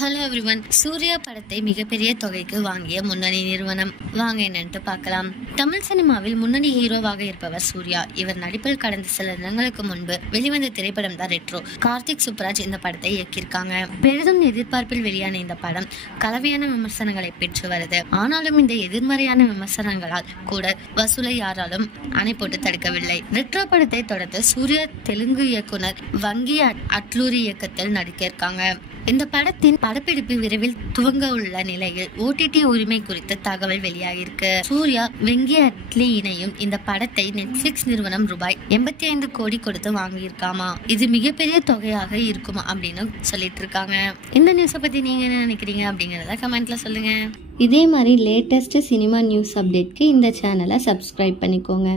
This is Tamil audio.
Hello everyone. சூர்யா படத்தை மிகப்பெரிய தொகைக்கு வாங்கிய முன்னணி நிறுவனம். வாங்க என்னன்னு பார்க்கலாம். தமிழ் சினிமாவில் முன்னணி ஹீரோவாக இருப்பவர் சூர்யா. இவர் நடிப்பில் கடந்த சில தினங்களுக்கு முன்பு வெளிவந்த திரைப்படம் தான் ரெட்ரோ. கார்த்திக் சுப்ராஜ் இந்த படத்தை இயக்கியிருக்காங்க. பெரிதும் எதிர்பார்ப்பில் வெளியான இந்த படம் கலவையான விமர்சனங்களை பெற்று வருது. ஆனாலும் இந்த எதிர்மறையான விமர்சனங்களால் கூட வசூலை யாராலும் அணை போட்டு தடுக்கவில்லை. ரெட்ரோ படத்தை தொடர்ந்து சூர்யா தெலுங்கு இயக்குனர் வங்கி அட்லூரி இயக்கத்தில் நடிக்க இருக்காங்க. இந்த படத்தின் படப்பிடிப்பு விரைவில் துவங்க உள்ள நிலையில் OTT உரிமை குறித்த தகவல் வெளியாகிருக்கு. சூர்யா வெங்கி அட்லி இணையும் இந்த படத்தை நெட்ஃபிளிக்ஸ் நிறுவனம் ரூபாய் 85 கோடி கொடுத்து வாங்கியிருக்காமா. இது மிகப்பெரிய தொகையாக இருக்குமா அப்படின்னு சொல்லிட்டு இருக்காங்க. இந்த நியூஸை பத்தி நீங்க என்ன நினைக்கிறீங்க அப்படிங்கறத கமெண்ட்ல சொல்லுங்க. இதே மாதிரி லேட்டஸ்ட் சினிமா நியூஸ் அப்டேட்க்கு இந்த சேனலை சப்ஸ்கிரைப் பண்ணிக்கோங்க.